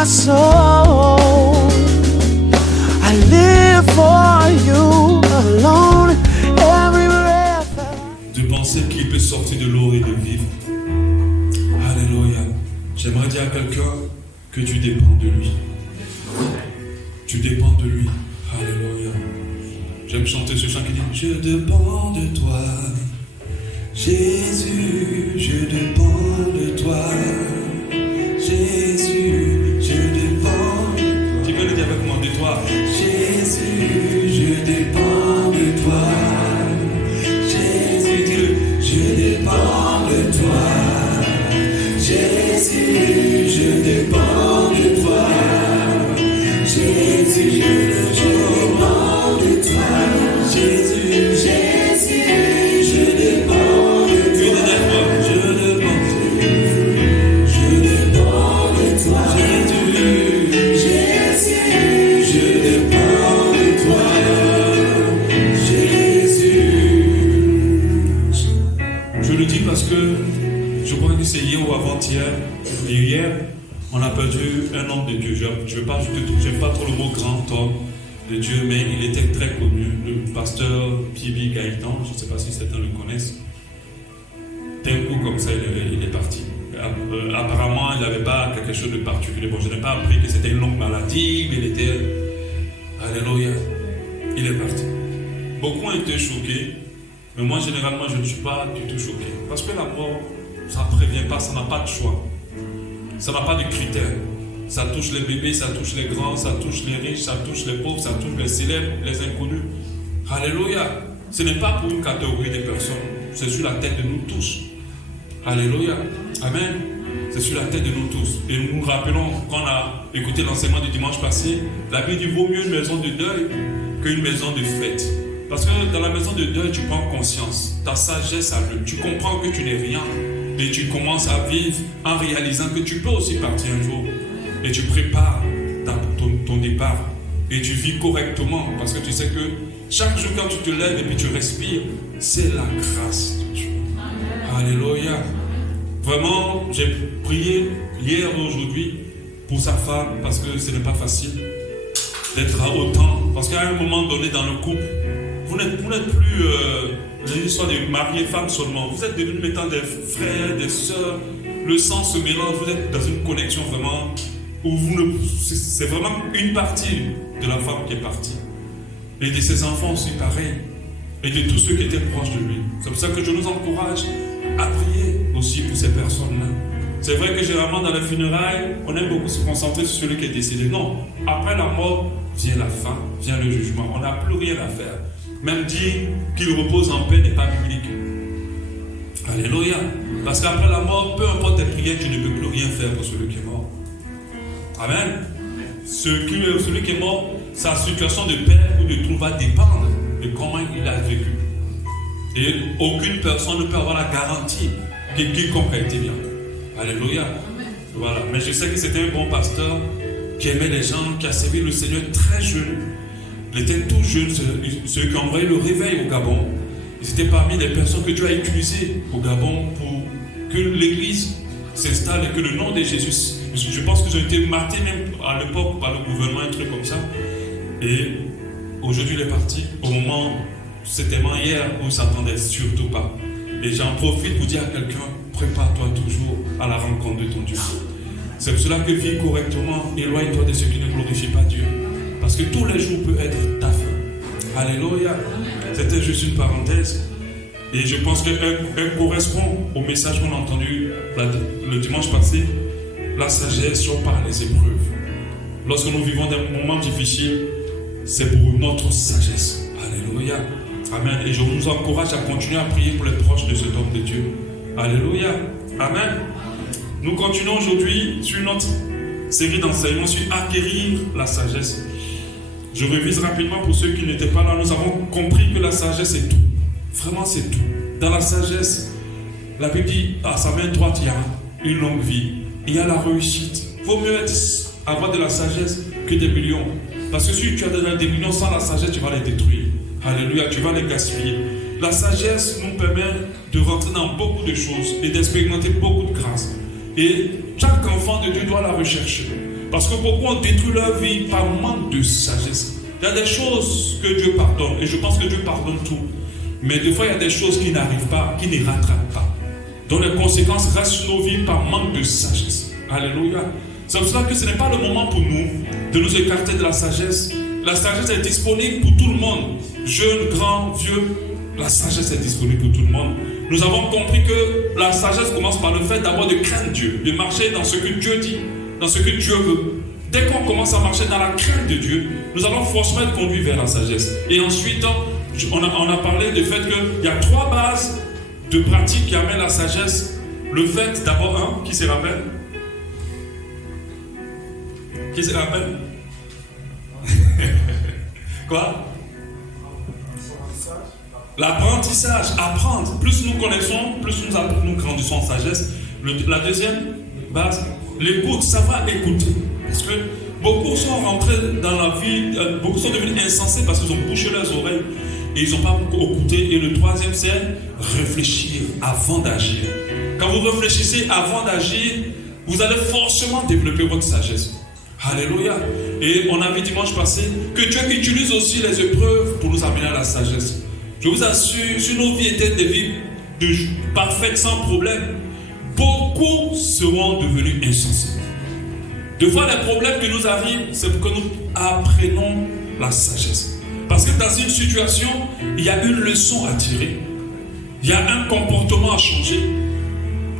my soul. I live for you alone. Every breath. De penser qu'il peut sortir de l'eau et de vivre. Alléluia. J'aimerais dire à quelqu'un que tu dépends de lui. Tu dépends de lui. Alléluia. J'aime chanter ce chant qui dit: je dépends de toi, Jésus, je dépends de toi, Jésus, je dépends de toi. Tu peux le dire avec moi, de toi. Jésus, je dépends de toi, Jésus, dis-le. Je dépends de toi, Jésus, je dépends de toi, Jésus, je dépends de toi, Jésus, Jésus, je dépends de toi, je dépends de toi, Jésus, Jésus, je dépends de toi, Jésus. Je le dis parce que je crois que c'est hier ou avant-hier, et hier, on a perdu un homme de Dieu. Je n'aime pas trop le mot grand homme de Dieu, mais il était très connu, le pasteur Pibi Gaëtan. Je ne sais pas si certains le connaissent. D'un coup, comme ça, il est parti. Apparemment, il n'avait pas quelque chose de particulier. Bon, je n'ai pas appris que c'était une longue maladie, mais il était... Alléluia. Il est parti. Beaucoup ont été choqués, mais moi, généralement, je ne suis pas du tout choqué. Parce que la mort, ça ne prévient pas, ça n'a pas de choix. Ça n'a pas de critères. Ça touche les bébés, ça touche les grands, ça touche les riches, ça touche les pauvres, ça touche les célèbres, les inconnus. Alléluia. Ce n'est pas pour une catégorie de personnes. C'est sur la tête de nous tous. Alléluia. Amen. C'est sur la tête de nous tous. Et nous nous rappelons, quand on a écouté l'enseignement du dimanche passé, la Bible dit: vaut mieux une maison de deuil qu'une maison de fête. Parce que dans la maison de deuil, tu prends conscience. Ta sagesse a lieu. Tu comprends que tu n'es rien. Et tu commences à vivre en réalisant que tu peux aussi partir un jour. Et tu prépares ton départ. Et tu vis correctement. Parce que tu sais que chaque jour quand tu te lèves et puis tu respires, c'est la grâce de Dieu. Alléluia. Vraiment, j'ai prié hier et aujourd'hui pour sa femme. Parce que ce n'est pas facile d'être à autant. Parce qu'à un moment donné dans le couple, vous n'êtes plus une histoire de mari et femme seulement. Vous êtes devenus maintenant des frères, des sœurs. Le sang se mélange. Vous êtes dans une connexion vraiment où c'est vraiment une partie de la femme qui est partie. Et de ses enfants aussi pareil. Et de tous ceux qui étaient proches de lui. C'est pour ça que je nous encourage à prier aussi pour ces personnes-là. C'est vrai que généralement dans les funérailles, on aime beaucoup se concentrer sur celui qui est décédé. Non. Après la mort, vient la fin, vient le jugement. On n'a plus rien à faire. Même dire qu'il repose en paix n'est pas biblique. Alléluia. Parce qu'après la mort, peu importe tes prières, tu ne peux plus rien faire pour celui qui est mort. Amen. Celui qui est mort, sa situation de paix ou de trouble va dépendre de comment il a vécu. Et aucune personne ne peut avoir la garantie que quiconque a été bien. Alléluia. Voilà. Mais je sais que c'était un bon pasteur qui aimait les gens, qui a servi le Seigneur très jeune. Il était tout jeune, ceux qui ont envoyé le réveil au Gabon. Ils étaient parmi les personnes que Dieu a utilisées au Gabon pour que l'Église s'installe et que le nom de Jésus... Je pense qu'ils ont été marqués même à l'époque par le gouvernement, un truc comme ça. Et aujourd'hui, il est parti au moment, c'était hier, où il ne s'attendait surtout pas. Et j'en profite pour dire à quelqu'un, prépare-toi toujours à la rencontre de ton Dieu. C'est pour cela que vis correctement, éloigne-toi de ce qui ne glorifie pas Dieu. Parce que tous les jours peuvent être ta fin. Alléluia. C'était juste une parenthèse. Et je pense qu'elle correspond au message qu'on a entendu le dimanche passé. La sagesse sur par les épreuves. Lorsque nous vivons des moments difficiles, c'est pour notre sagesse. Alléluia. Amen. Et je vous encourage à continuer à prier pour les proches de cet homme de Dieu. Alléluia. Amen. Nous continuons aujourd'hui sur notre série d'enseignements sur acquérir la sagesse. Je révise rapidement pour ceux qui n'étaient pas là. Nous avons compris que la sagesse est tout. Vraiment, c'est tout. Dans la sagesse, la Bible dit, à sa main droite, il y a une longue vie. Il y a la réussite. Il vaut mieux avoir de la sagesse que des millions. Parce que si tu as des millions sans la sagesse, tu vas les détruire. Alléluia, tu vas les gaspiller. La sagesse nous permet de rentrer dans beaucoup de choses et d'expérimenter beaucoup de grâce. Et chaque enfant de Dieu doit la rechercher. Parce que beaucoup ont détruit leur vie par manque de sagesse. Il y a des choses que Dieu pardonne, et je pense que Dieu pardonne tout. Mais des fois, il y a des choses qui n'arrivent pas, qui ne rattrapent pas. Donc les conséquences restent sur nos vies par manque de sagesse. Alléluia. C'est pour cela que ce n'est pas le moment pour nous de nous écarter de la sagesse. La sagesse est disponible pour tout le monde. Jeune, grand, vieux, la sagesse est disponible pour tout le monde. Nous avons compris que la sagesse commence par le fait d'abord de craindre Dieu, de marcher dans ce que Dieu dit, dans ce que Dieu veut. Dès qu'on commence à marcher dans la crainte de Dieu, nous allons forcément être conduits vers la sagesse. Et ensuite, on a parlé du fait qu'il y a 3 bases de pratiques qui amènent la sagesse. Le fait d'abord, qui se rappelle? Qui se rappelle? Quoi? L'apprentissage, apprendre. Plus nous connaissons, plus nous grandissons en sagesse. La deuxième base, l'écoute, savoir écouter. Parce que beaucoup sont rentrés dans la vie, beaucoup sont devenus insensés parce qu'ils ont bouché leurs oreilles et ils n'ont pas beaucoup écouté. Et le troisième, c'est réfléchir avant d'agir. Quand vous réfléchissez avant d'agir, vous allez forcément développer votre sagesse. Alléluia. Et on a vu dimanche passé que Dieu utilise aussi les épreuves pour nous amener à la sagesse. Je vous assure, si nos vies étaient des vies parfaites sans problème, beaucoup seront devenus insensés. Des fois, les problèmes qui nous arrivent, c'est pour que nous apprenons la sagesse. Parce que dans une situation, il y a une leçon à tirer. Il y a un comportement à changer.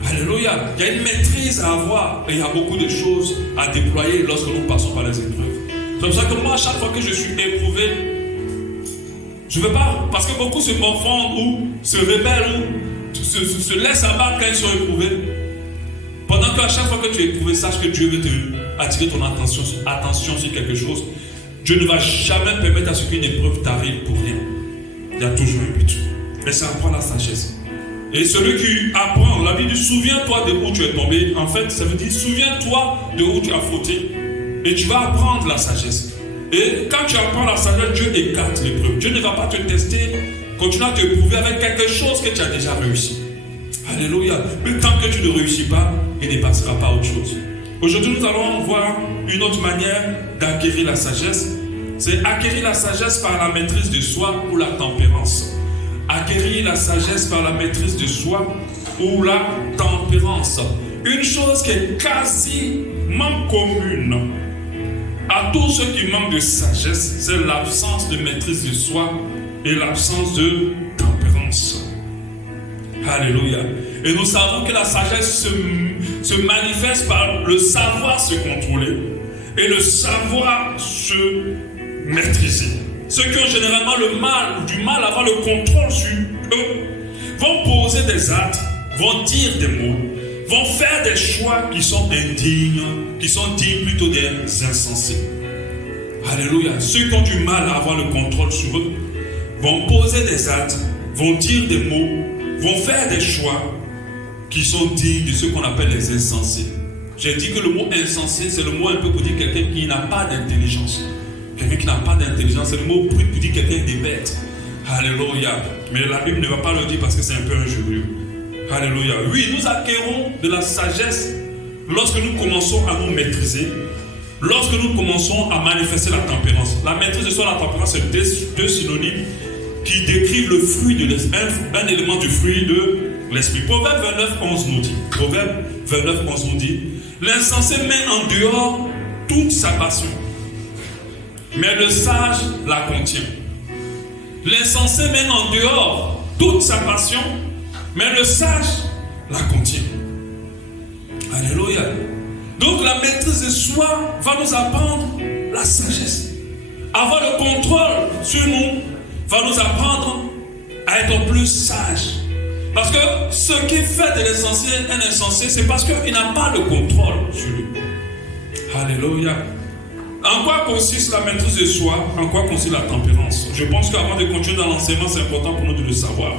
Alléluia. Il y a une maîtrise à avoir. Et il y a beaucoup de choses à déployer lorsque nous passons par les épreuves. C'est pour ça que moi, à chaque fois que je suis éprouvé, je ne veux pas, parce que beaucoup se morfondent ou se rebellent ou se laissent abattre quand ils sont éprouvés. Pendant qu'à chaque fois que tu es éprouvé, sache que Dieu veut te attirer ton attention sur quelque chose. Dieu ne va jamais permettre à ce qu'une épreuve t'arrive pour rien. Il y a toujours un but. Et ça apprend la sagesse. Et celui qui apprend, la Bible dit, souviens-toi de où tu es tombé. En fait, ça veut dire, souviens-toi de où tu as fauté. Et tu vas apprendre la sagesse. Et quand tu apprends la sagesse, Dieu écarte l'épreuve. Dieu ne va pas te tester, continue à te prouver avec quelque chose que tu as déjà réussi. Alléluia. Mais tant que tu ne réussis pas, il ne passera pas à autre chose. Aujourd'hui, nous allons voir une autre manière d'acquérir la sagesse. C'est acquérir la sagesse par la maîtrise de soi ou la tempérance. Acquérir la sagesse par la maîtrise de soi ou la tempérance. Une chose qui est quasiment commune à tous ceux qui manquent de sagesse, c'est l'absence de maîtrise de soi et l'absence de tempérance. Alléluia. Et nous savons que la sagesse se manifeste par le savoir se contrôler et le savoir se maîtriser. Ceux qui ont généralement du mal à avoir le contrôle sur eux, vont poser des actes, vont dire des mots, vont faire des choix qui sont indignes, qui sont dignes plutôt des insensés. Alléluia. Ceux qui ont du mal à avoir le contrôle sur eux, vont poser des actes, vont dire des mots, vont faire des choix qui sont dignes de ce qu'on appelle les insensés. J'ai dit que le mot insensé, c'est le mot un peu pour dire quelqu'un qui n'a pas d'intelligence. Quelqu'un qui n'a pas d'intelligence, c'est le mot brut pour dire quelqu'un des bêtes. Alléluia. Mais la Bible ne va pas le dire parce que c'est un peu injurieux. Alléluia. Oui, nous acquérons de la sagesse lorsque nous commençons à nous maîtriser, lorsque nous commençons à manifester la tempérance. La maîtrise de soi et la tempérance, c'est deux synonymes qui décrivent le fruit de l'esprit, un élément du fruit de l'esprit. Proverbe 29, 11 nous dit, Proverbe 29, 11 nous dit, l'insensé met en dehors toute sa passion, mais le sage la contient. L'insensé met en dehors toute sa passion, mais le sage la contient. Alléluia. Donc la maîtrise de soi va nous apprendre la sagesse. Avoir le contrôle sur nous va nous apprendre à être plus sages. Parce que ce qui fait de l'insensé un insensé, c'est parce qu'il n'a pas le contrôle sur lui. Alléluia. En quoi consiste la maîtrise de soi? En quoi consiste la tempérance? Je pense qu'avant de continuer dans l'enseignement, c'est important pour nous de le savoir.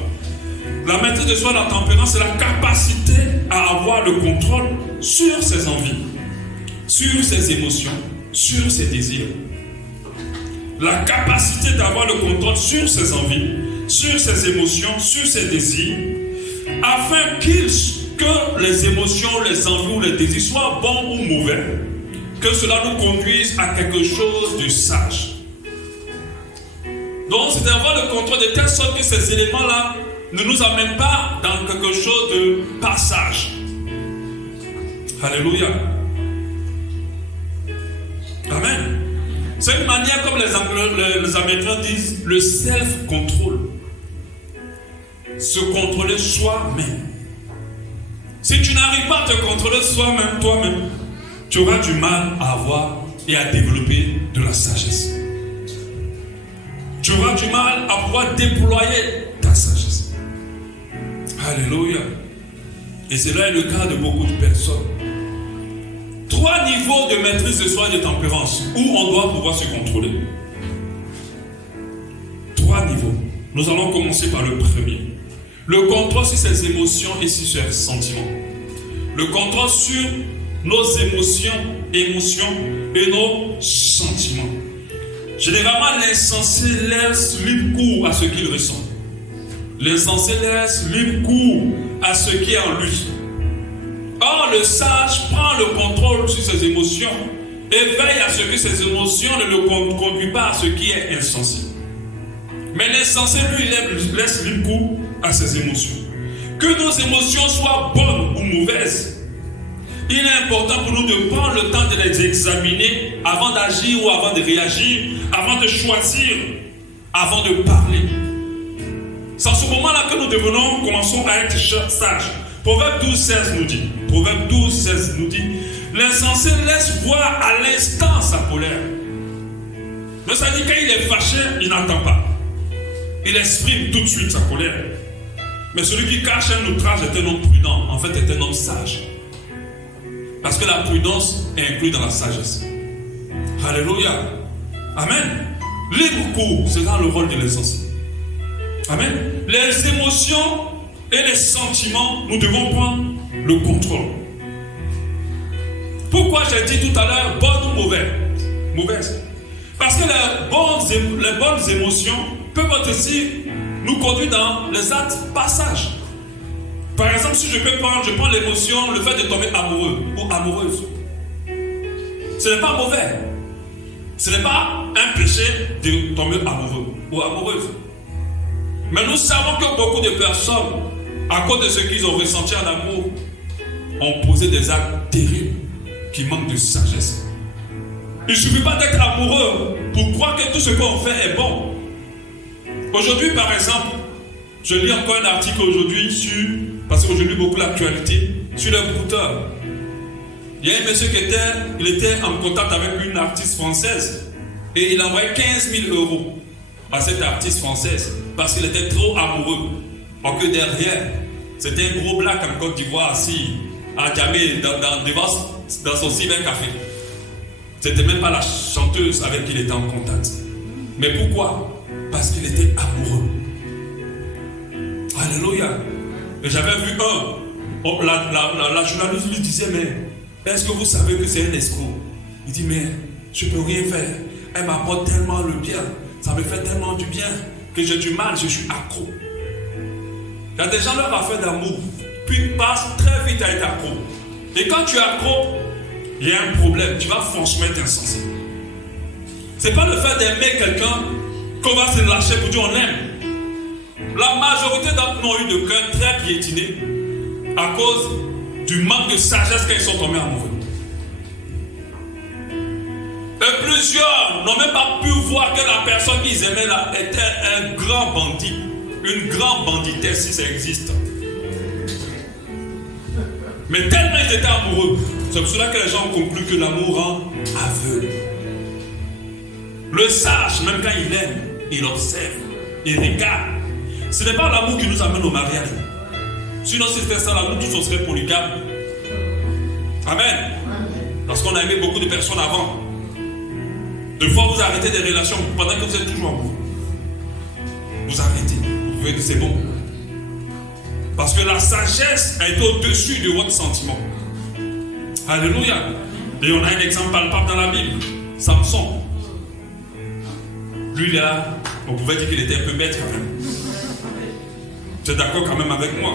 La maîtrise de soi, la tempérance, c'est la capacité à avoir le contrôle sur ses envies, sur ses émotions, sur ses désirs. La capacité d'avoir le contrôle sur ses envies, sur ses émotions, sur ses désirs, afin que les émotions, les envies ou les désirs soient bons ou mauvais, que cela nous conduise à quelque chose de sage. Donc, c'est d'avoir le contrôle de telle sorte que ces éléments-là ne nous amènent pas dans quelque chose de passage. Alléluia. Amen. C'est une manière, comme les Américains disent, le self-control. Se contrôler soi-même. Si tu n'arrives pas à te contrôler soi-même, toi-même, tu auras du mal à avoir et à développer de la sagesse. Tu auras du mal à pouvoir déployer ta sagesse. Alléluia. Et cela est le cas de beaucoup de personnes. 3 niveaux de maîtrise de soi et de tempérance où on doit pouvoir se contrôler. 3 niveaux. Nous allons commencer par le premier. Le contrôle sur ses émotions et sur ses sentiments. Le contrôle sur nos émotions et nos sentiments. Généralement, l'insensé laisse libre cours à ce qu'il ressent. L'insensé laisse libre cours à ce qui est en lui. Or, le sage prend le contrôle sur ses émotions et veille à ce que ses émotions ne le conduisent pas à ce qui est insensé. Mais l'insensé, lui, laisse libre cours à ses émotions. Que nos émotions soient bonnes ou mauvaises, il est important pour nous de prendre le temps de les examiner avant d'agir ou avant de réagir, avant de choisir, avant de parler. C'est en ce moment-là que nous commençons à être sages. Proverbe 12,16 nous dit, Proverbe 12,16 nous dit, l'insensé laisse voir à l'instant sa colère. Mais ça dit quand il est fâché, il n'entend pas. Il exprime tout de suite sa colère. Mais celui qui cache un outrage est un homme prudent, en fait est un homme sage. Parce que la prudence est inclue dans la sagesse. Alléluia. Amen. Libre cours, c'est dans le rôle de l'insensé. Amen. Les émotions et les sentiments, nous devons prendre le contrôle. Pourquoi j'ai dit tout à l'heure bonne ou mauvaise? Parce que les bonnes émotions peuvent aussi nous conduire dans les actes passages. Par exemple, si je prends l'émotion, le fait de tomber amoureux ou amoureuse. Ce n'est pas mauvais. Ce n'est pas un péché de tomber amoureux ou amoureuse. Mais nous savons que beaucoup de personnes, à cause de ce qu'ils ont ressenti en amour, ont posé des actes terribles qui manquent de sagesse. Il ne suffit pas d'être amoureux pour croire que tout ce qu'on fait est bon. Aujourd'hui, par exemple, je lis encore un article aujourd'hui parce que je lis beaucoup l'actualité, sur les brouteurs. Il y a un monsieur il était en contact avec une artiste française et il a envoyé 15 000 € à cette artiste française parce qu'il était trop amoureux. Alors que derrière, c'était un gros black en Côte d'Ivoire assis à Djamé dans son cybercafé. C'était même pas la chanteuse avec qui il était en contact. Mais pourquoi? Parce qu'il était amoureux. Alléluia. Et j'avais vu la journaliste lui disait, mais est-ce que vous savez que c'est un escroc? Il dit, mais je peux rien faire. Elle m'apporte tellement le bien. Ça me fait tellement du bien que j'ai du mal, je suis accro. Il y a des gens leur affaire d'amour, puis ils passent très vite à être accro. Et quand tu es accro, il y a un problème, tu vas franchement être insensé. C'est pas le fait d'aimer quelqu'un qu'on va se lâcher pour dire on aime. La majorité d'entre nous ont eu de cœur très piétiné à cause du manque de sagesse quand ils sont tombés amoureux. Et plusieurs n'ont même pas pu voir que la personne qu'ils aimaient là était un grand bandit, une grande banditesse si ça existe. Mais tellement ils étaient amoureux, c'est pour cela que les gens ont conclu que l'amour rend aveugle. Le sage, même quand il aime, il observe, il regarde. Ce n'est pas l'amour qui nous amène au mariage. Sinon, si c'était ça l'amour, tous on serait polygames. Amen. Parce qu'on a aimé beaucoup de personnes avant. Des fois, vous arrêtez des relations pendant que vous êtes toujours amoureux. Vous arrêtez. Vous pouvez dire c'est bon. Parce que la sagesse est au-dessus de votre sentiment. Alléluia. Et on a un exemple palpable dans la Bible. Samson. Lui là, on pouvait dire qu'il était un peu bête quand même. Tu es d'accord quand même avec moi?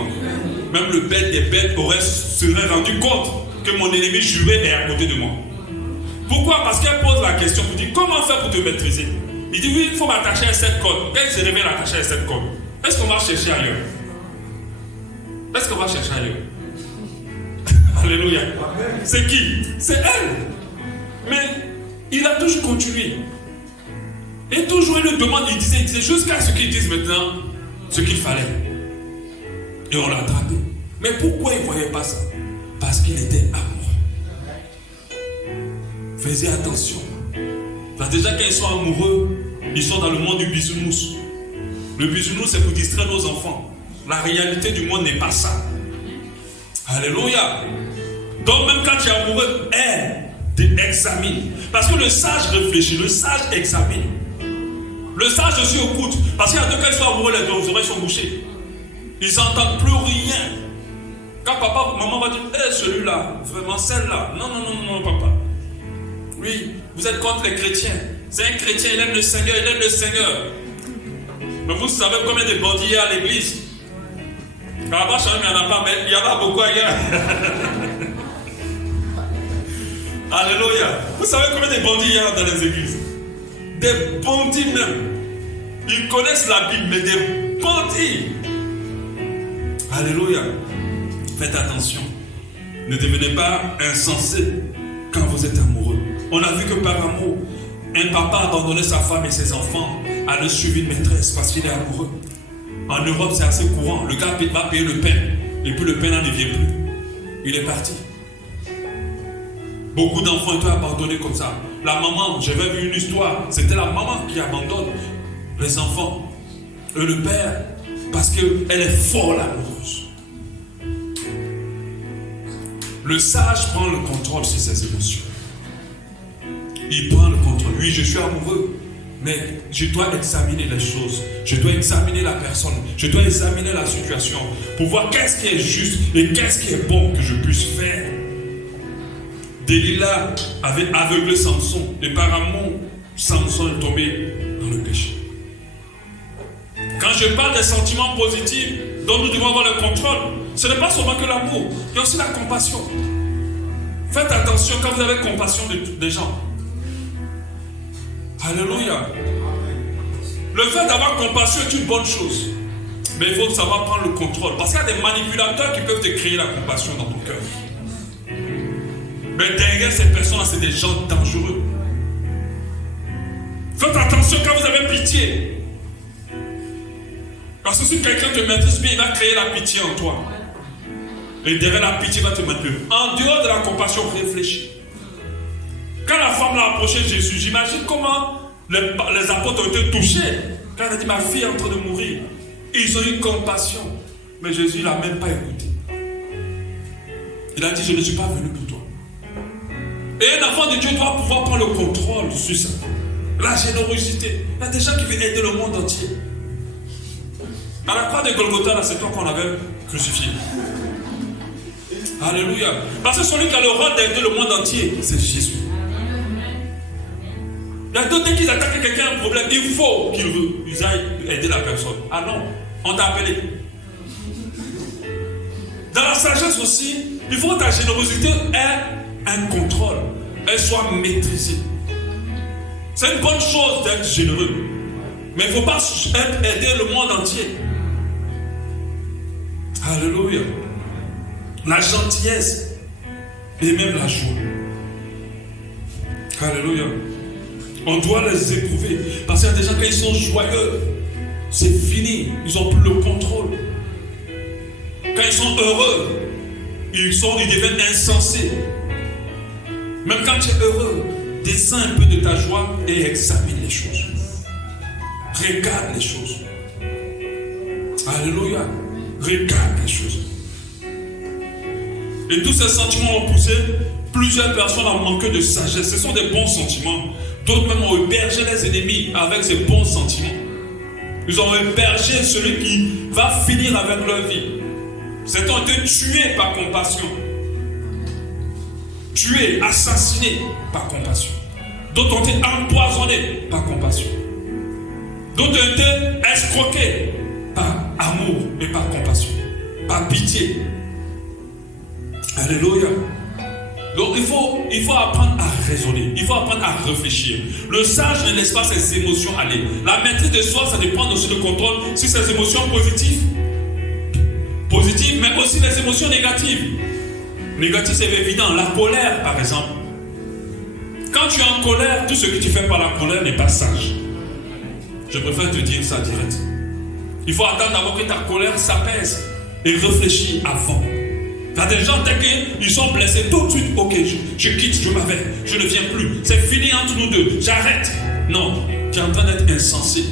Même le bête des bêtes serait rendu compte que mon ennemi jurait est à côté de moi. Pourquoi? Parce qu'elle pose la question, vous dit comment faire pour te maîtriser? Il dit oui, il faut m'attacher à cette corde. Quand il se réveille attaché à cette corde, est-ce qu'on va chercher ailleurs? Est-ce qu'on va chercher ailleurs? Alléluia. C'est qui? C'est elle. Mais il a toujours continué. Et toujours il le demande, il disait jusqu'à ce qu'il dise maintenant ce qu'il fallait. Et on l'a attrapé. Mais pourquoi il ne voyait pas ça? Parce qu'il était amoureux. Faisez attention. Parce que déjà quand ils sont amoureux, ils sont dans le monde du bisounours. Le bisounours c'est pour distraire nos enfants. La réalité du monde n'est pas ça. Alléluia. Donc même quand tu es amoureux, examine. Parce que le sage réfléchit, le sage examine. Le sage aussi écoute. Parce qu'il y a deux cas qui sont amoureux, les oreilles sont bouchées. Ils n'entendent plus rien. Quand papa, maman va dire, celui-là, vraiment celle-là. Non, papa. Oui, vous êtes contre les chrétiens. C'est un chrétien, il aime le Seigneur, il aime le Seigneur. Mais vous savez combien de bandits il y a à l'église? Là-bas, il n'y en a pas, mais il y en a beaucoup ailleurs. Alléluia. Vous savez combien de bandits il y a dans les églises? Des bandits même. Ils connaissent la Bible, mais des bandits. Alléluia. Faites attention. Ne devenez pas insensé quand vous êtes amoureux. On a vu que par amour, un papa a abandonné sa femme et ses enfants à ne suivre une maîtresse parce qu'il est amoureux. En Europe, c'est assez courant. Le gars va payer le pain. Et puis le pain n'en vient plus. Il est parti. Beaucoup d'enfants ont été abandonnés comme ça. La maman, j'avais vu une histoire. C'était la maman qui abandonne les enfants. Et le père, parce qu'elle est folle amoureuse. Le sage prend le contrôle sur ses émotions. Il prend le contrôle. Oui, je suis amoureux. Mais je dois examiner les choses. Je dois examiner la personne. Je dois examiner la situation. Pour voir qu'est-ce qui est juste et qu'est-ce qui est bon que je puisse faire. Delilah avait aveuglé Samson. Et par amour, Samson est tombé dans le péché. Quand je parle des sentiments positifs dont nous devons avoir le contrôle, ce n'est pas seulement que l'amour. Il y a aussi la compassion. Faites attention quand vous avez compassion des gens. Alléluia. Le fait d'avoir compassion est une bonne chose. Mais il faut savoir prendre le contrôle. Parce qu'il y a des manipulateurs qui peuvent te créer la compassion dans ton cœur. Mais derrière ces personnes-là, c'est des gens dangereux. Faites attention quand vous avez pitié. Parce que si quelqu'un te maîtrise bien, il va créer la pitié en toi. Et derrière la pitié, il va te manipuler. En dehors de la compassion, réfléchis. Quand la femme l'a approché de Jésus, j'imagine comment les apôtres ont été touchés. Quand elle a dit, ma fille est en train de mourir. Ils ont eu compassion. Mais Jésus ne l'a même pas écouté. Il a dit, je ne suis pas venu pour toi. Et un enfant de Dieu doit pouvoir prendre le contrôle sur ça. La générosité. Il y a des gens qui veulent aider le monde entier. À la croix de Golgotha, là, c'est toi qu'on avait crucifié. Alléluia. Parce que celui qui a le rôle d'aider le monde entier, c'est Jésus. Il y a d'autres qui attaquent quelqu'un un problème, il faut qu'ils aillent aider la personne. Ah non, on t'a appelé. Dans la sagesse aussi, il faut que ta générosité ait un contrôle, elle soit maîtrisée. C'est une bonne chose d'être généreux, mais il ne faut pas aider le monde entier. Alléluia. La gentillesse et même la joie. Alléluia. On doit les éprouver. Parce qu'il y a des gens, quand ils sont joyeux, c'est fini. Ils n'ont plus le contrôle. Quand ils sont heureux, ils deviennent insensés. Même quand tu es heureux, descends un peu de ta joie et examine les choses. Regarde les choses. Alléluia. Regarde les choses. Et tous ces sentiments ont poussé plusieurs personnes à manquer de sagesse. Ce sont des bons sentiments. D'autres même ont hébergé les ennemis avec ces bons sentiments. Ils ont hébergé celui qui va finir avec leur vie. Certains ont été tués par compassion. Tués, assassinés par compassion. D'autres ont été empoisonnés par compassion. D'autres ont été escroqués par amour et par compassion. Par pitié. Alléluia. Donc il faut apprendre à raisonner, il faut apprendre à réfléchir. Le sage ne laisse pas ses émotions aller. La maîtrise de soi, ça dépend aussi du contrôle sur ses émotions positives, mais aussi les émotions négatives. Négatif, c'est évident. La colère, par exemple. Quand tu es en colère, tout ce que tu fais par la colère n'est pas sage. Je préfère te dire ça direct. Il faut attendre d'abord que ta colère s'apaise et réfléchir avant. Il y a des gens, dès qu'ils sont blessés, tout de suite, ok, je quitte, je m'avais, je ne viens plus. C'est fini entre nous deux, j'arrête. Non, tu es en train d'être insensé.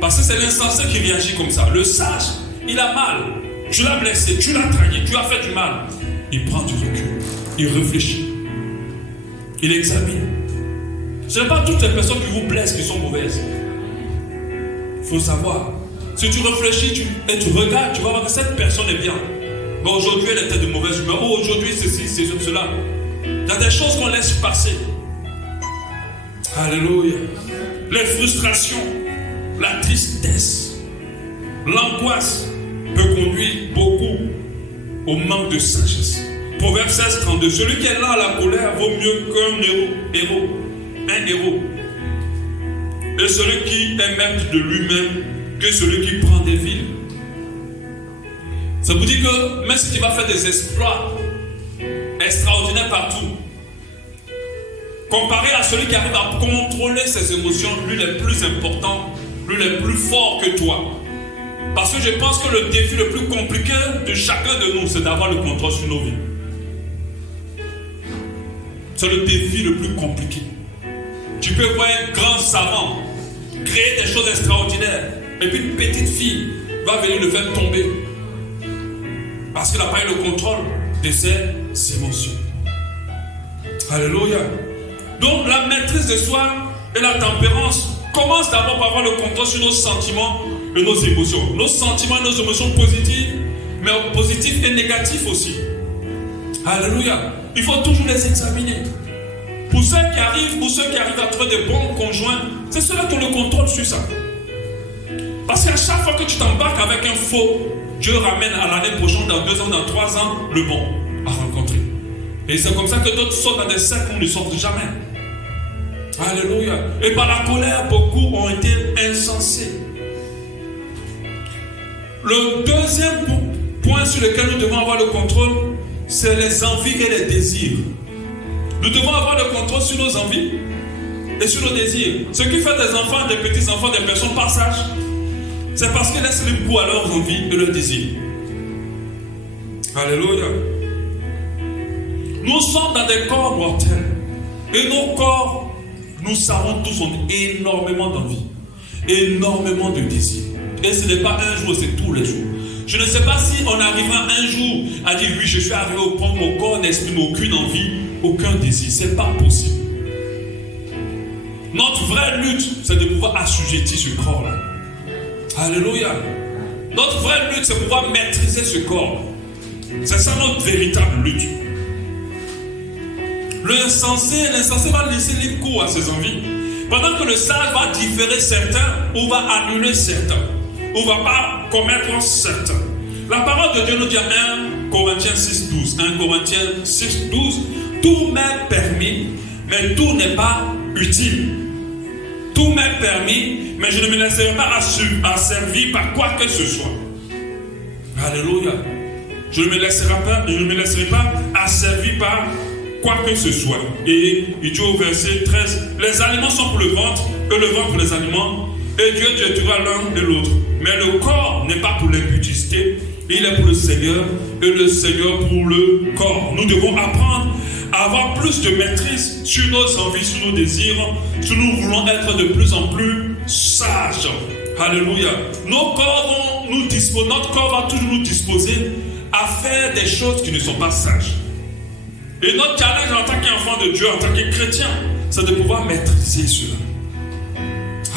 Parce que c'est l'insensé qui réagit comme ça. Le sage, il a mal. Tu l'as blessé, tu l'as trahi, tu as fait du mal. Il prend du recul, il réfléchit, il examine. Ce n'est pas toutes les personnes qui vous blessent qui sont mauvaises. Il faut savoir. Si tu réfléchis et tu regardes, tu vas voir que cette personne est bien. Bon, aujourd'hui, elle était de mauvaise humeur. Oh, aujourd'hui, ceci, c'est cela. Il y a des choses qu'on laisse passer. Alléluia. Les frustrations, la tristesse, l'angoisse peut conduire beaucoup au manque de sagesse. Proverbe 16, 32. Celui qui est là à la colère vaut mieux qu'un héros. Un héros. Et celui qui est maître de lui-même que celui qui prend des villes. Ça vous dit que même si tu vas faire des exploits extraordinaires partout, comparé à celui qui arrive à contrôler ses émotions, lui il est plus important, lui il est plus fort que toi. Parce que je pense que le défi le plus compliqué de chacun de nous, c'est d'avoir le contrôle sur nos vies. C'est le défi le plus compliqué. Tu peux voir un grand savant créer des choses extraordinaires, et puis une petite fille va venir le faire tomber. Parce qu'il n'a pas eu le contrôle de ses émotions. Alléluia. Donc la maîtrise de soi et la tempérance commence d'abord par avoir le contrôle sur nos sentiments et nos émotions. Nos sentiments et nos émotions positives, mais positifs et négatifs aussi. Alléluia. Il faut toujours les examiner. Pour ceux qui arrivent, à trouver des bons conjoints, c'est ceux-là qui ont le contrôle sur ça. Parce qu'à chaque fois que tu t'embarques avec un faux, Dieu ramène à l'année prochaine, dans 2 ans, dans 3 ans, le bon à rencontrer. Et c'est comme ça que d'autres sortent dans des cercles où ils ne sortent jamais. Alléluia. Et par la colère, beaucoup ont été insensés. Le deuxième point sur lequel nous devons avoir le contrôle, c'est les envies et les désirs. Nous devons avoir le contrôle sur nos envies et sur nos désirs. Ce qui fait des enfants, des petits-enfants, des personnes pas sages, c'est parce qu'ils laissent le goût à leurs envies et leurs désirs. Alléluia. Nous sommes dans des corps mortels. Et nos corps, nous savons tous, ont énormément d'envie, énormément de désirs. Et ce n'est pas un jour, c'est tous les jours. Je ne sais pas si on arrivera un jour à dire oui, je suis arrivé au point où mon corps n'exprime aucune envie, aucun désir. Ce n'est pas possible. Notre vraie lutte, c'est de pouvoir assujettir ce corps-là. Alléluia. Notre vraie lutte, c'est de pouvoir maîtriser ce corps. C'est ça notre véritable lutte. L'insensé va laisser libre cours à ses envies. Pendant que le sage va différer certains ou va annuler certains. Ou va pas commettre certains. La parole de Dieu nous dit à 1 Corinthiens 6, 12. 1 Corinthiens 6, 12. Tout m'est permis, mais tout n'est pas utile. Tout m'est permis, mais je ne me laisserai pas asservir par quoi que ce soit. Alléluia. Je ne me laisserai pas asservir par quoi que ce soit. Et il dit au verset 13, les aliments sont pour le ventre, et le ventre pour les aliments, et Dieu détruira l'un et l'autre. Mais le corps n'est pas pour l'impudicité, il est pour le Seigneur, et le Seigneur pour le corps. Nous devons apprendre à avoir plus de maîtrise sur nos envies, sur nos désirs, si nous voulons être de plus en plus sages. Alléluia. Notre corps va toujours nous disposer à faire des choses qui ne sont pas sages. Et notre challenge en tant qu'enfant de Dieu, en tant que chrétien, c'est de pouvoir maîtriser cela.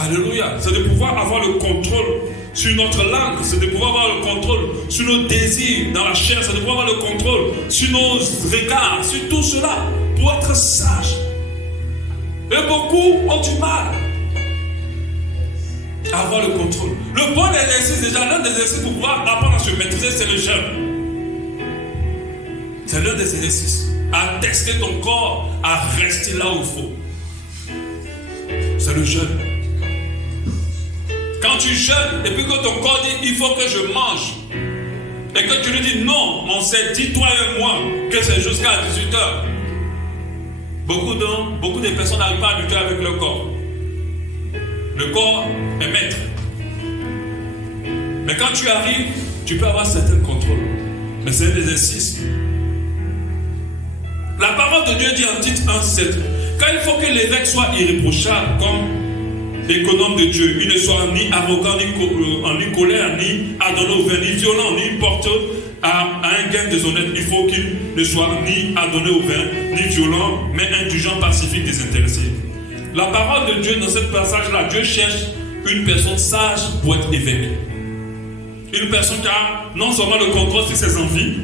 Alléluia. C'est de pouvoir avoir le contrôle sur notre langue, c'est de pouvoir avoir le contrôle sur nos désirs dans la chair, c'est de pouvoir avoir le contrôle sur nos regards, sur tout cela, pour être sage. Et beaucoup ont du mal à avoir le contrôle. Le bon exercice, déjà, l'un des exercices pour pouvoir apprendre à se maîtriser, c'est le jeûne. C'est l'un des exercices. à tester ton corps, à rester là où il faut. C'est le jeûne. Quand tu jeûnes et puis que ton corps dit il faut que je mange et que tu lui dis non, mon Seigneur, dis-toi et moi que c'est jusqu'à 18h. Beaucoup de personnes n'arrivent pas à lutter avec le corps. Le corps est maître. Mais quand tu arrives, tu peux avoir certain contrôle. Mais c'est un exercice. La parole de Dieu dit en Tite 1,7 quand il faut que l'évêque soit irréprochable comme économe de Dieu, il ne soit ni arrogant, ni colère, ni adonné au vin, ni violent, ni porteur à un gain déshonnête. Il faut qu'il ne soit ni adonné au vin, ni violent, mais indulgent, pacifique, désintéressé. La parole de Dieu, dans ce passage-là, Dieu cherche une personne sage pour être évêque. Une personne qui a non seulement le contrôle sur ses envies,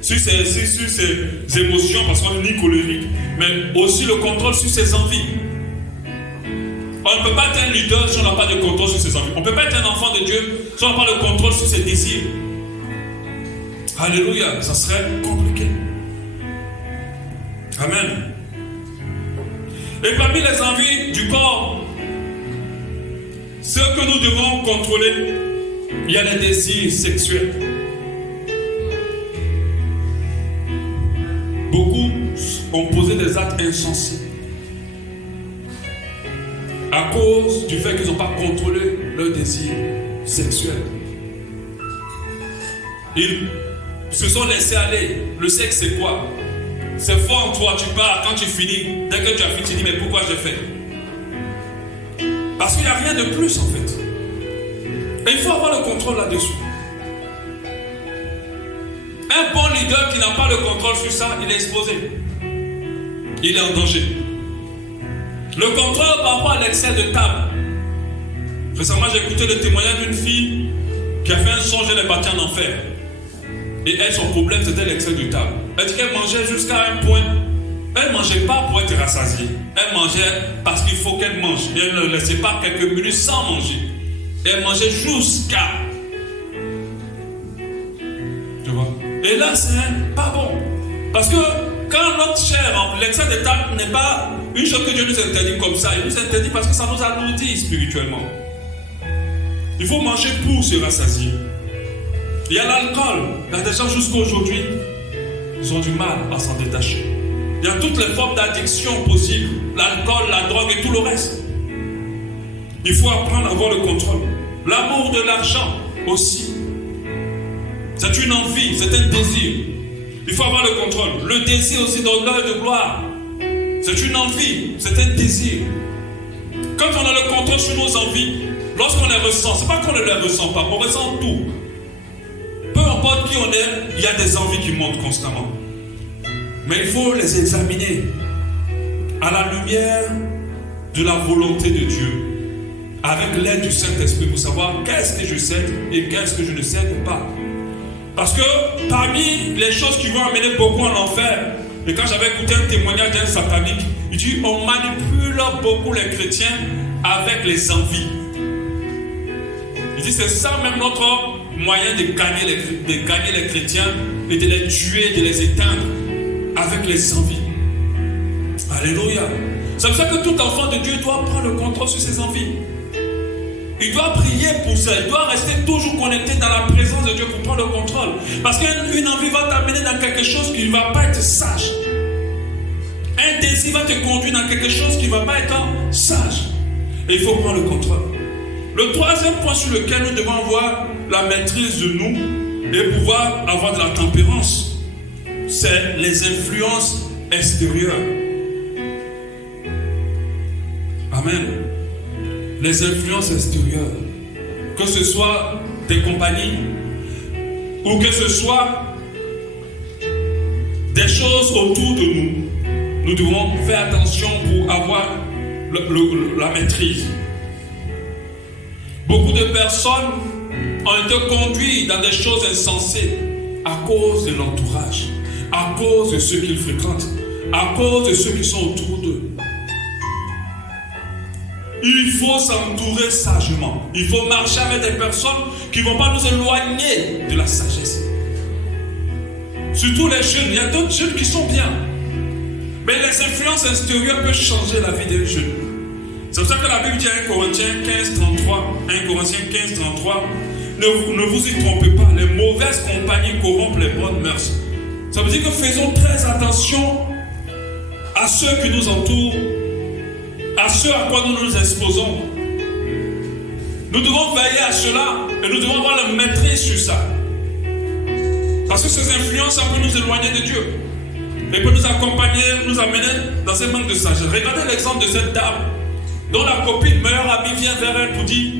sur ses émotions, parce qu'on est ni colérique, mais aussi le contrôle sur ses envies. On ne peut pas être un leader si on n'a pas de contrôle sur ses envies. On ne peut pas être un enfant de Dieu si on n'a pas le contrôle sur ses désirs. Alléluia, ça serait compliqué. Amen. Et parmi les envies du corps, ce que nous devons contrôler, il y a les désirs sexuels. Beaucoup ont posé des actes insensés à cause du fait qu'ils n'ont pas contrôlé leurs désirs sexuels. Ils se sont laissés aller. Le sexe, c'est quoi? C'est fort en toi, tu pars, quand tu finis, dès que tu as fini, tu dis, mais pourquoi j'ai fait? Parce qu'il n'y a rien de plus en fait. Et il faut avoir le contrôle là-dessus. Un bon leader qui n'a pas le contrôle sur ça, il est exposé. Il est en danger. Le contrôle par rapport à l'excès de table. Récemment, j'ai écouté le témoignage d'une fille qui a fait un songe, elle est partie en enfer. Et elle, son problème, c'était l'excès de table. Elle dit qu'elle mangeait jusqu'à un point. Elle ne mangeait pas pour être rassasiée. Elle mangeait parce qu'il faut qu'elle mange. Et elle ne laissait pas quelques minutes sans manger. Et elle mangeait jusqu'à... Tu vois? Et là, c'est pas bon. Parce que quand notre chair, l'excès de table n'est pas une chose que Dieu nous interdit comme ça. Il nous interdit parce que ça nous alourdit spirituellement. Il faut manger pour se rassasier. Il y a l'alcool. Il y a des gens jusqu'à aujourd'hui, ils ont du mal à s'en détacher. Il y a toutes les formes d'addiction possibles. L'alcool, la drogue et tout le reste. Il faut apprendre à avoir le contrôle. L'amour de l'argent aussi. C'est une envie, c'est un désir. Il faut avoir le contrôle. Le désir aussi d'honneur et de gloire. C'est une envie, c'est un désir. Quand on a le contrôle sur nos envies, lorsqu'on les ressent, c'est pas qu'on ne les ressent pas, on ressent tout. Peu importe qui on est, il y a des envies qui montent constamment. Mais il faut les examiner à la lumière de la volonté de Dieu, avec l'aide du Saint-Esprit pour savoir qu'est-ce que je cède et qu'est-ce que je ne cède pas. Parce que parmi les choses qui vont amener beaucoup en enfer, et quand j'avais écouté un témoignage d'un satanique, il dit on manipule beaucoup les chrétiens avec les envies. Il dit c'est ça même notre moyen de gagner les chrétiens et de les tuer, de les éteindre avec les envies. Alléluia. C'est pour ça que tout enfant de Dieu doit prendre le contrôle sur ses envies. Il doit prier pour ça. Il doit rester toujours connecté dans la présence de Dieu pour prendre le contrôle. Parce qu'une envie va t'amener dans quelque chose qui ne va pas être sage. Un désir va te conduire dans quelque chose qui ne va pas être sage. Et il faut prendre le contrôle. Le troisième point sur lequel nous devons avoir la maîtrise de nous et pouvoir avoir de la tempérance, c'est les influences extérieures. Amen. Les influences extérieures, que ce soit des compagnies ou que ce soit des choses autour de nous, nous devons faire attention pour avoir la maîtrise. Beaucoup de personnes ont été conduites dans des choses insensées à cause de l'entourage, à cause de ceux qu'ils fréquentent, à cause de ceux qui sont autour d'eux. Il faut s'entourer sagement. Il faut marcher avec des personnes qui ne vont pas nous éloigner de la sagesse. Surtout les jeunes. Il y a d'autres jeunes qui sont bien. Mais les influences extérieures peuvent changer la vie d'un jeune. C'est pour ça que la Bible dit à 1 Corinthiens 15, 33, 1 Corinthiens 15, 33, ne vous y trompez pas, les mauvaises compagnies corrompent les bonnes mœurs. Ça veut dire que faisons très attention à ceux qui nous entourent, à ceux à quoi nous nous exposons. Nous devons veiller à cela et nous devons avoir la maîtrise sur ça. Parce que ces influences peuvent nous éloigner de Dieu et peuvent nous accompagner, nous amener dans un manque de sagesse. Regardez l'exemple de cette dame dont la copine meilleure amie vient vers elle pour dire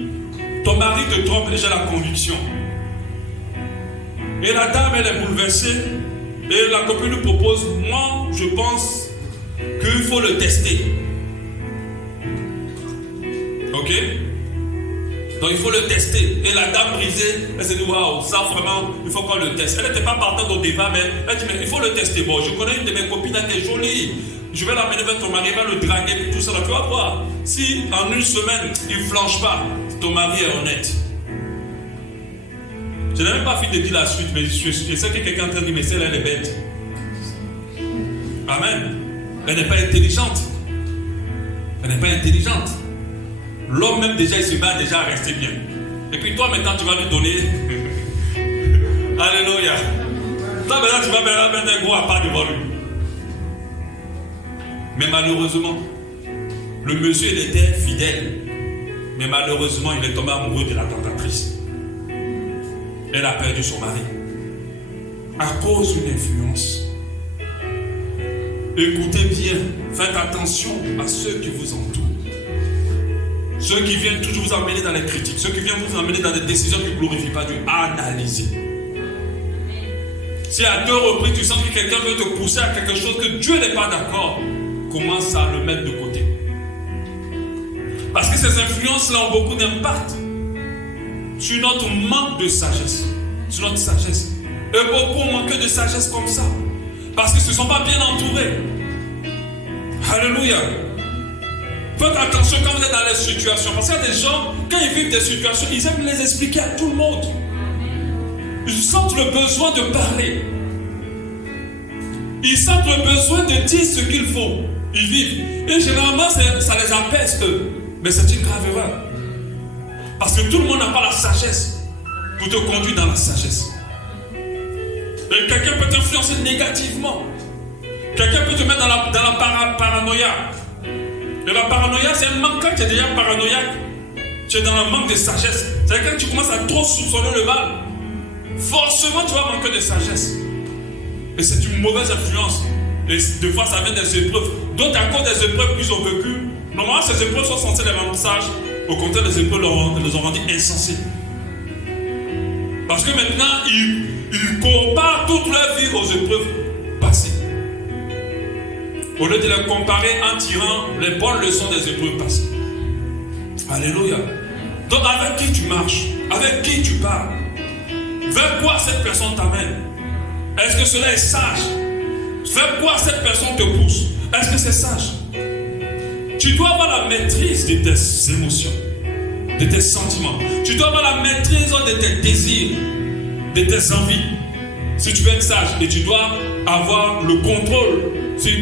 ton mari te trompe et j'ai la conviction. Et la dame elle est bouleversée et la copine lui propose moi je pense qu'il faut le tester. Ok? Donc il faut le tester. Et la dame brisée, elle s'est dit waouh, ça vraiment, il faut qu'on le teste. Elle n'était pas partante au débat, mais elle dit mais il faut le tester. Bon, je connais une de mes copines qui est jolie. Je vais l'amener vers ton mari, il va le draguer, puis tout ça. Tu vas voir. Si en une semaine, il ne flanche pas, ton mari est honnête. Je n'ai même pas fini de dire la suite, mais je sais que quelqu'un est en train de dire mais celle-là, elle est bête. Amen. Elle n'est pas intelligente. Elle n'est pas intelligente. L'homme même déjà il se bat déjà à rester bien. Et puis toi maintenant tu vas lui donner. Alléluia. Toi maintenant tu vas mettre un gros appart devant lui. Mais malheureusement, le monsieur il était fidèle. Mais malheureusement il est tombé amoureux de la tentatrice. Elle a perdu son mari. À cause d'une influence. Écoutez bien, faites attention à ceux qui vous entourent. Ceux qui viennent toujours vous emmener dans les critiques, ceux qui viennent vous emmener dans des décisions qui ne glorifient pas Dieu, analysez. Si à 2 reprises tu sens que quelqu'un veut te pousser à quelque chose que Dieu n'est pas d'accord, commence à le mettre de côté. Parce que ces influences-là ont beaucoup d'impact sur notre manque de sagesse, sur notre sagesse. Et beaucoup ont manqué de sagesse comme ça, parce qu'ils ne se sont pas bien entourés. Alléluia. Faites attention quand vous êtes dans les situations. Parce qu'il y a des gens, quand ils vivent des situations, ils aiment les expliquer à tout le monde. Ils sentent le besoin de parler. Ils sentent le besoin de dire ce qu'il faut. Ils vivent. Et généralement, ça les apaise eux. Mais c'est une grave erreur. Parce que tout le monde n'a pas la sagesse pour te conduire dans la sagesse. Et quelqu'un peut t'influencer négativement. Quelqu'un peut te mettre dans la paranoïa. Et la paranoïa, c'est un manque. Quand tu es déjà paranoïaque, tu es dans un manque de sagesse. C'est-à-dire que quand tu commences à trop soupçonner le mal, forcément tu vas manquer de sagesse. Et c'est une mauvaise influence. Et des fois, ça vient des épreuves. D'autres, à cause des épreuves qu'ils ont vécues, normalement, ces épreuves sont censées les rendre sages. Au contraire, les épreuves les ont rendus insensés. Parce que maintenant, ils comparent toute leur vie aux épreuves passées. Au lieu de les comparer en tirant les bonnes leçons des épreuves passées. Alléluia. Donc avec qui tu marches? Avec qui tu parles? Vers quoi cette personne t'amène? Est-ce que cela est sage? Vers quoi cette personne te pousse? Est-ce que c'est sage? Tu dois avoir la maîtrise de tes émotions, de tes sentiments. Tu dois avoir la maîtrise de tes désirs, de tes envies. Si tu veux être sage, et tu dois avoir le contrôle sur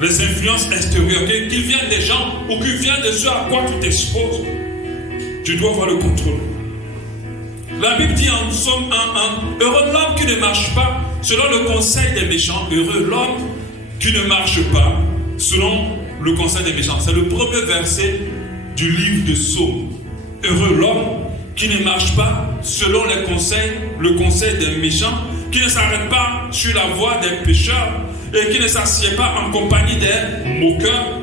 les influences extérieures, qu'ils viennent des gens ou qu'ils viennent de ceux à quoi tu t'exposes. Tu dois avoir le contrôle. La Bible dit en Somme 1:1, heureux l'homme qui ne marche pas selon le conseil des méchants. Heureux l'homme qui ne marche pas selon le conseil des méchants. C'est le premier verset du livre de Somme. Heureux l'homme qui ne marche pas selon le conseil des méchants, qui ne s'arrête pas sur la voie des pécheurs et qui ne s'assied pas en compagnie des moqueurs.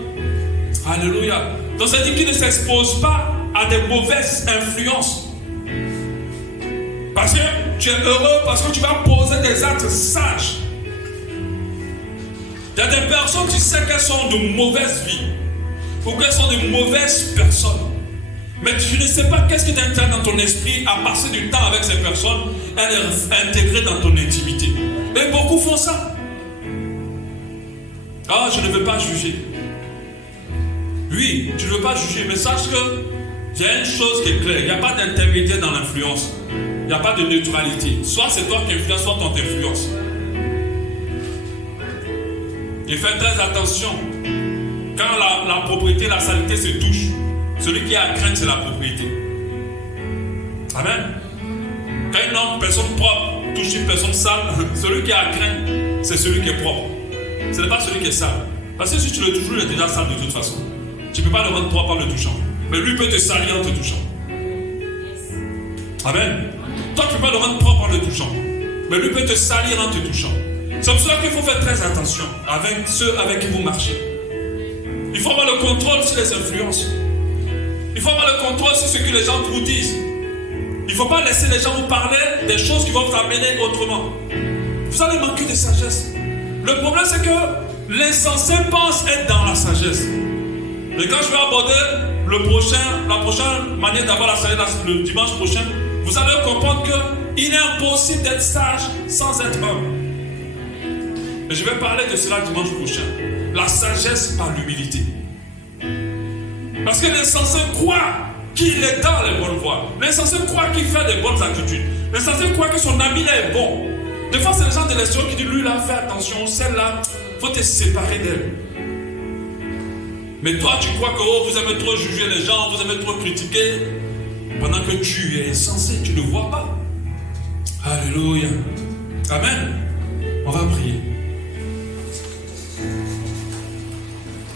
Alléluia. Donc ça dit qu'il ne s'expose pas à des mauvaises influences. Parce que tu es heureux, parce que tu vas poser des actes sages. Il y a des personnes, tu sais qu'elles sont de mauvaise vie, ou qu'elles sont de mauvaises personnes. Mais tu ne sais pas qu'est-ce qui t'intéresse dans ton esprit à passer du temps avec ces personnes, à les intégrer dans ton intimité. Et beaucoup font ça. Ah, je ne veux pas juger. Oui, tu ne veux pas juger, mais sache que il y a une chose qui est claire, il n'y a pas d'intermédiaire dans l'influence. Il n'y a pas de neutralité. Soit c'est toi qui influences, soit on t'influence. Et faites très attention. Quand la propriété, la saleté se touche, celui qui a crainte, c'est la propriété. Amen. Quand une personne propre touche une personne sale, celui qui a crainte, c'est celui qui est propre. Ce n'est pas celui qui est sale. Parce que si tu le touches, il est déjà sale de toute façon. Tu ne peux pas le rendre propre en le touchant. Mais lui peut te salir en te touchant. Amen. Toi, tu ne peux pas le rendre propre en le touchant. Mais lui peut te salir en te touchant. C'est pour cela qu'il faut faire très attention avec ceux avec qui vous marchez. Il faut avoir le contrôle sur les influences. Il faut avoir le contrôle sur ce que les gens vous disent. Il ne faut pas laisser les gens vous parler des choses qui vont vous amener autrement. Vous allez manquer de sagesse. Le problème, c'est que l'insensé pense être dans la sagesse. Et quand je vais aborder la prochaine manière d'avoir la sagesse le dimanche prochain, vous allez comprendre qu'il est impossible d'être sage sans être homme. Et je vais parler de cela dimanche prochain. La sagesse par l'humilité. Parce que l'insensé croit qu'il est dans les bonnes voies. L'insensé croit qu'il fait des bonnes attitudes. L'insensé croit que son ami là est bon. Des fois, c'est les gens de l'extérieur qui disent, lui là, fais attention, celle-là, il faut te séparer d'elle. Mais toi, tu crois que vous aimez trop juger les gens, vous aimez trop critiquer, pendant que tu es insensé, tu ne vois pas. Alléluia. Amen. On va prier.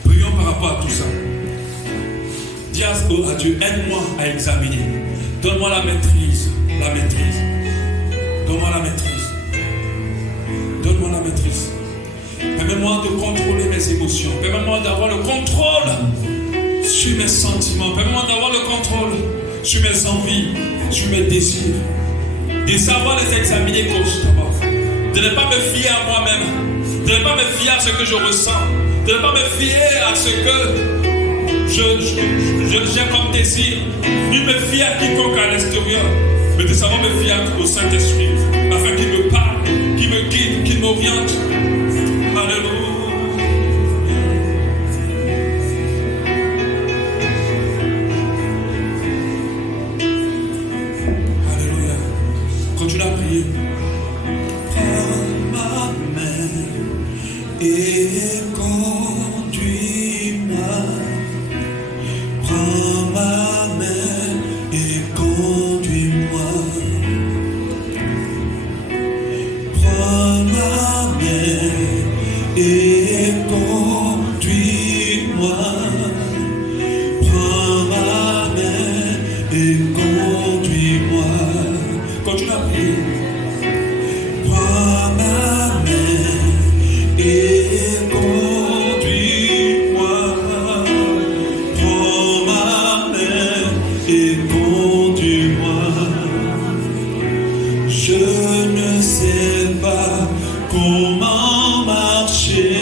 Prions par rapport à tout ça. Dis à Dieu, aide-moi à examiner. Donne-moi la maîtrise. La maîtrise. Donne-moi la maîtrise. Donne-moi la maîtrise. Permets-moi de contrôler mes émotions. Permets-moi d'avoir le contrôle sur mes sentiments. Permets-moi d'avoir le contrôle sur mes envies, sur mes désirs. De savoir les examiner constamment. De ne pas me fier à moi-même. De ne pas me fier à ce que je ressens. De ne pas me fier à ce que j'ai comme désir. Ni me fier à quiconque à l'extérieur. Mais de savoir me fier au Saint-Esprit. Afin qu'il me parle, qu'il me guide, qu'il m'oriente. Alléluia. Alléluia. Continue à prier. Prends ma main et conduis-moi. Prends ma main et conduis-moi. Prends ma main et conduis-moi. Prends ma main et conduis-moi. Continue à prier. Prends ma main et conduis-moi. Prends ma main et conduis-moi. Je ne sais pas comment marcher.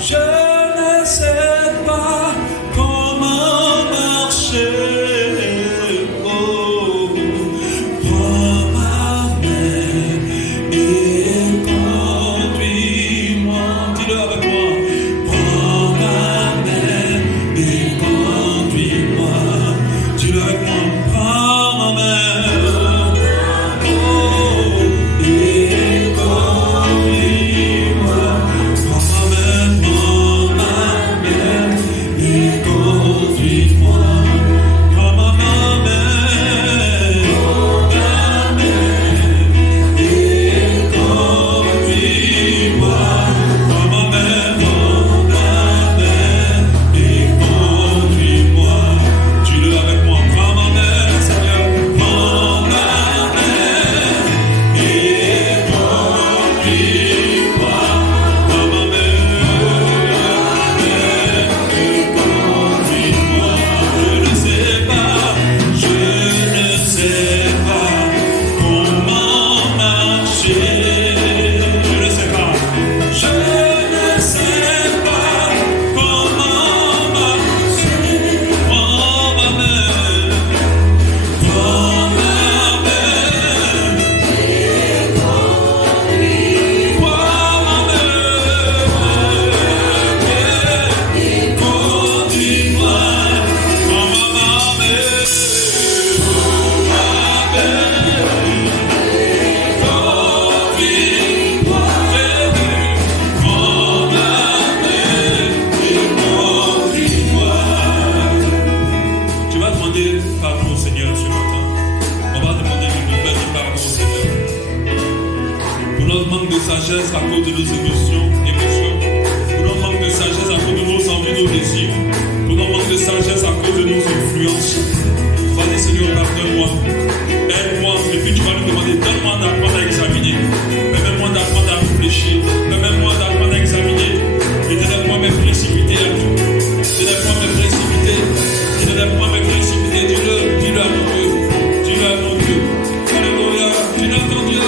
Je ne sais pas comment marcher. Oh, prends ma main et conduis-moi. Dis-le avec moi. Prends ma main et conduis-moi. Dis-le avec moi. Prends ma main. notre manque de sagesse à cause de nos émotions, pour notre manque de sagesse à cause de nos envies, nos désirs, pour notre manque de sagesse à cause de nos influences. Vas-y Seigneur, pardonne-moi, aide-moi, et puis tu vas nous demander, donne-moi d'apprendre à examiner, permets-moi d'apprendre à réfléchir, permets-moi d'apprendre à examiner, et ne laisse-moi me précipiter à tout, ne laisse-moi me précipiter, ne laisse-moi me précipiter, dis-le à mon Dieu, dis-le à mon Dieu, alléluia, dis-le à ton Dieu.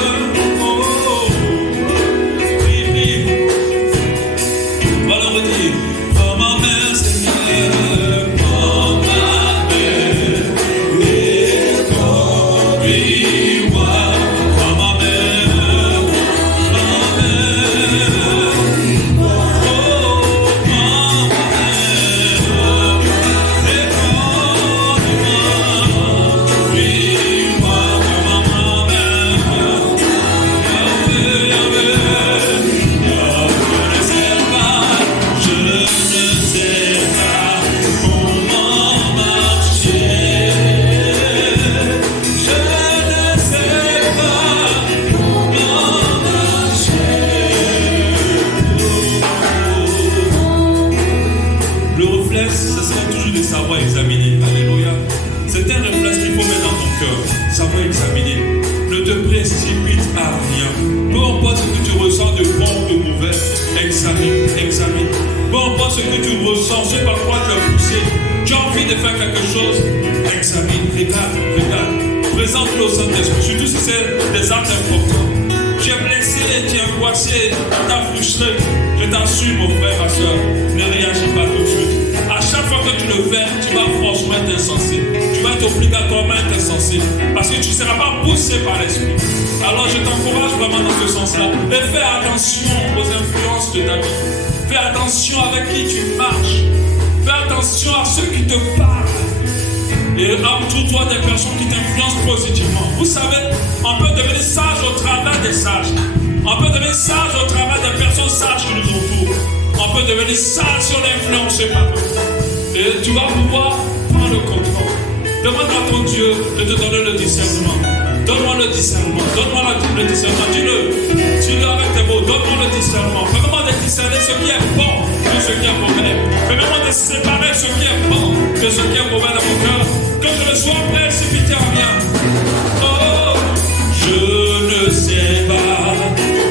Examine. Peu importe ce que tu ressens, ce par quoi tu as poussé, tu as envie de faire quelque chose, examine, regarde. Présente-le au Saint-Esprit, surtout si c'est des actes importants. Tu es blessé, tu es angoissé, tu as frustré. Je t'assure, mon frère, ma soeur, ne réagis pas tout de suite. À chaque fois que tu le fais, tu vas forcément être insensé. Tu vas être obligatoirement être insensé. Parce que tu ne seras pas poussé par l'esprit. Alors je t'encourage vraiment dans ce sens-là. Et fais attention aux influences de ta vie. Fais attention avec qui tu marches. Fais attention à ceux qui te parlent. Et entoure-toi des personnes qui t'influencent positivement. Vous savez, on peut devenir sage au travers des sages. On peut devenir sage au travers des personnes sages qui nous entourent. On peut devenir sage si on est influencé par eux. Et tu vas pouvoir prendre le contrôle. Demande à ton Dieu de te donner le discernement. Donne-moi le discernement. Donne-moi le discernement. Dis-le avec tes mots. Donne-moi le discernement. Fais-moi de discerner ce qui est bon de ce qui est mauvais. Fais-moi de séparer ce qui est bon de ce qui est mauvais dans mon cœur. Que je ne sois précipité en rien. Oh, je ne sais pas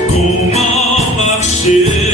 comment marcher.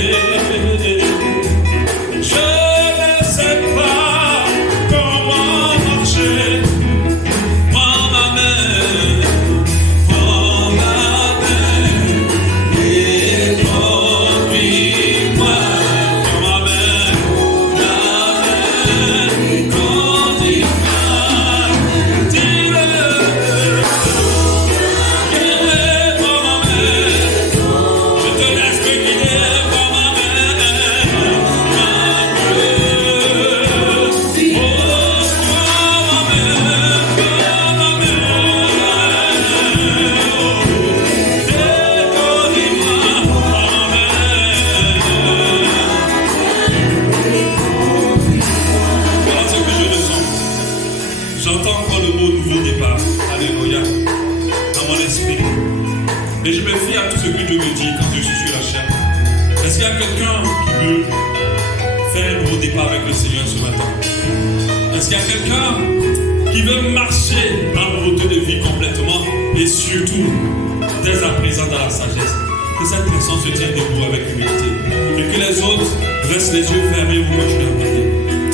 Reste les yeux fermés, vous continuez à prier.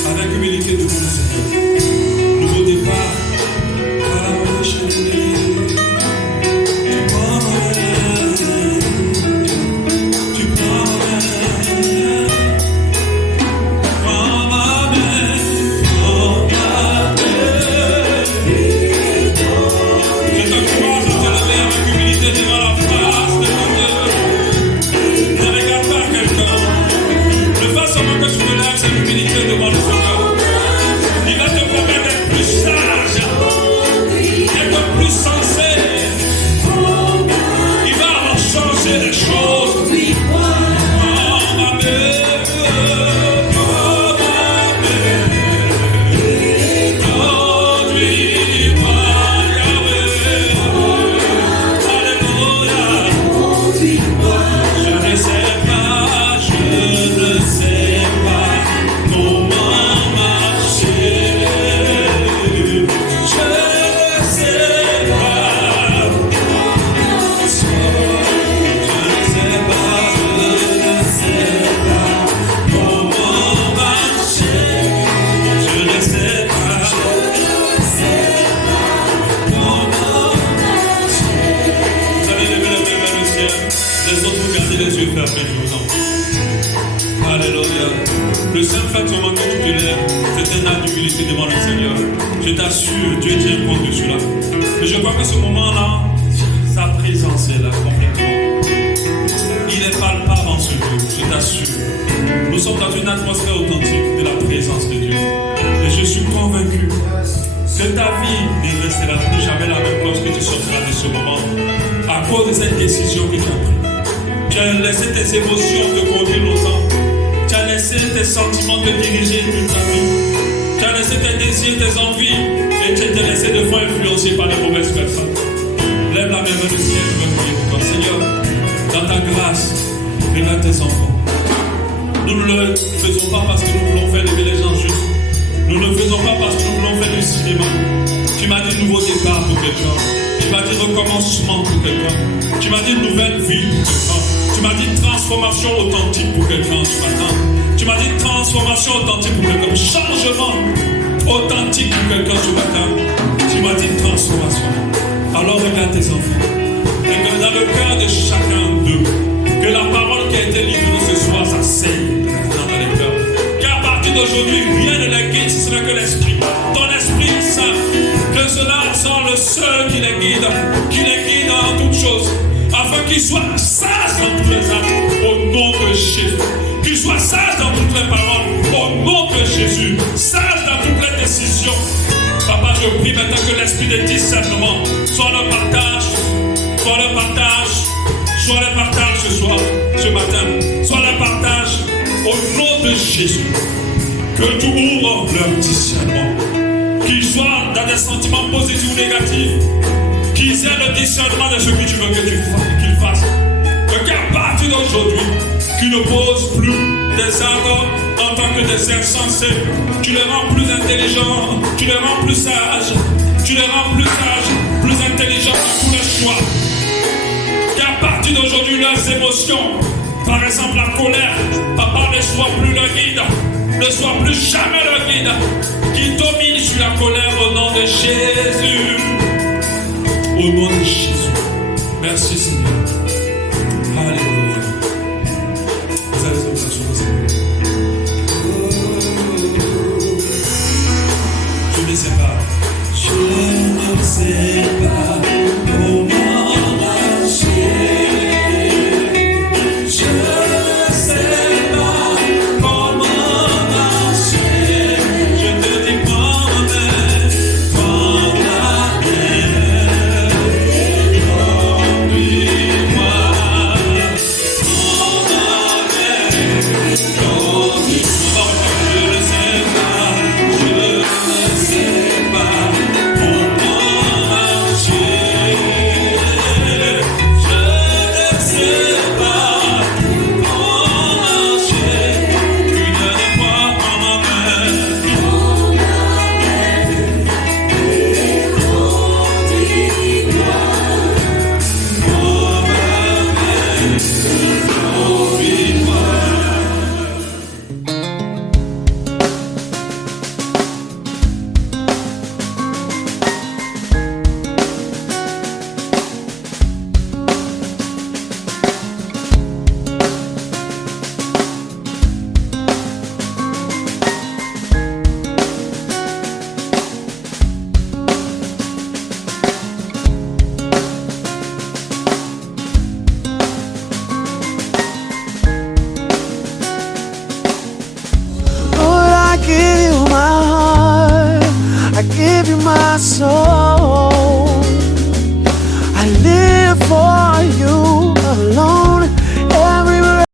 Avec humilité devant le Seigneur. Nouveau départ. Alléluia. Je ne sais pas, je ne sais pas comment marcher. Je ne sais pas. Je ne sais pas comment marcher. Je ne sais pas comment marcher. Vous allez lever la main vers le ciel. Les autres, vous gardez les yeux fermés, je vous en prie. Alléluia. Le simple fait seulement que tu te lèves, c'est un acte d'humilité devant le Seigneur. Je t'assure, Dieu tient compte de cela. Mais je crois que ce moment-là, sa présence est là complètement. Il est palpable en ce lieu, je t'assure. Nous sommes dans une atmosphère authentique de la présence de Dieu. Et je suis convaincu que ta vie ne restera plus jamais la même lorsque tu sortiras de ce moment à cause de cette décision que tu as prise. Tu as laissé tes émotions te conduire longtemps. Tu as laissé tes sentiments te diriger toute ta vie. Tu as laissé tes désirs, tes envies et tu t'es laissé de fois influencer par les mauvaises personnes. Lève la main vers le ciel, je vais prier pour toi. Seigneur, dans ta grâce, regarde tes enfants. Nous ne le faisons pas parce que nous voulons faire lever les gens justes. Nous ne le faisons pas parce que nous voulons faire du cinéma. Tu m'as dit nouveau départ pour quelqu'un. Tu m'as dit recommencement pour quelqu'un. Tu m'as dit nouvelle vie pour quelqu'un. Tu m'as dit transformation authentique pour quelqu'un ce matin. Tu m'as dit transformation authentique pour quelqu'un. Changement authentique pour quelqu'un ce matin. Tu m'as dit transformation. Alors regarde tes enfants. Et que dans le cœur de chacun d'eux, que la parole qui a été livrée ce soir, ça saigne dans les cœurs. Car à partir d'aujourd'hui, rien ne les guide, ce n'est que l'Esprit. Ton Esprit Saint, que cela soit le seul qui les guide en toutes choses, afin qu'ils soient sages dans tous les actes, au nom de Jésus. Qu'ils soient sages dans toutes les paroles, au nom de Jésus. Sages dans toutes les décisions. Papa, je prie maintenant que l'esprit de discernement soit le partage, soit le partage ce soir, ce matin, soit le partage au nom de Jésus. Que tu ouvres leur discernement, qu'ils soient dans des sentiments positifs ou négatifs, qu'ils aient le discernement de ce que tu veux qu'ils fassent. Que qu'à partir d'aujourd'hui, qu'ils ne posent plus des actes en tant que des êtres sensés. Tu les rends plus intelligents, tu les rends plus sages, plus intelligents dans tous les choix. Qu'à partir d'aujourd'hui, leurs émotions, par exemple la colère, papa, ne soit plus leur guide, ne soit plus jamais leur guide, qui domine sur la colère au nom de Jésus. Au nom de Jésus. Merci Seigneur. Alléluia. Vous allez vous asseoir, Seigneur. Je ne sais pas. Je ne sais pas comment marcher. Je ne sais pas comment marcher. Je te dis prends-la, my soul.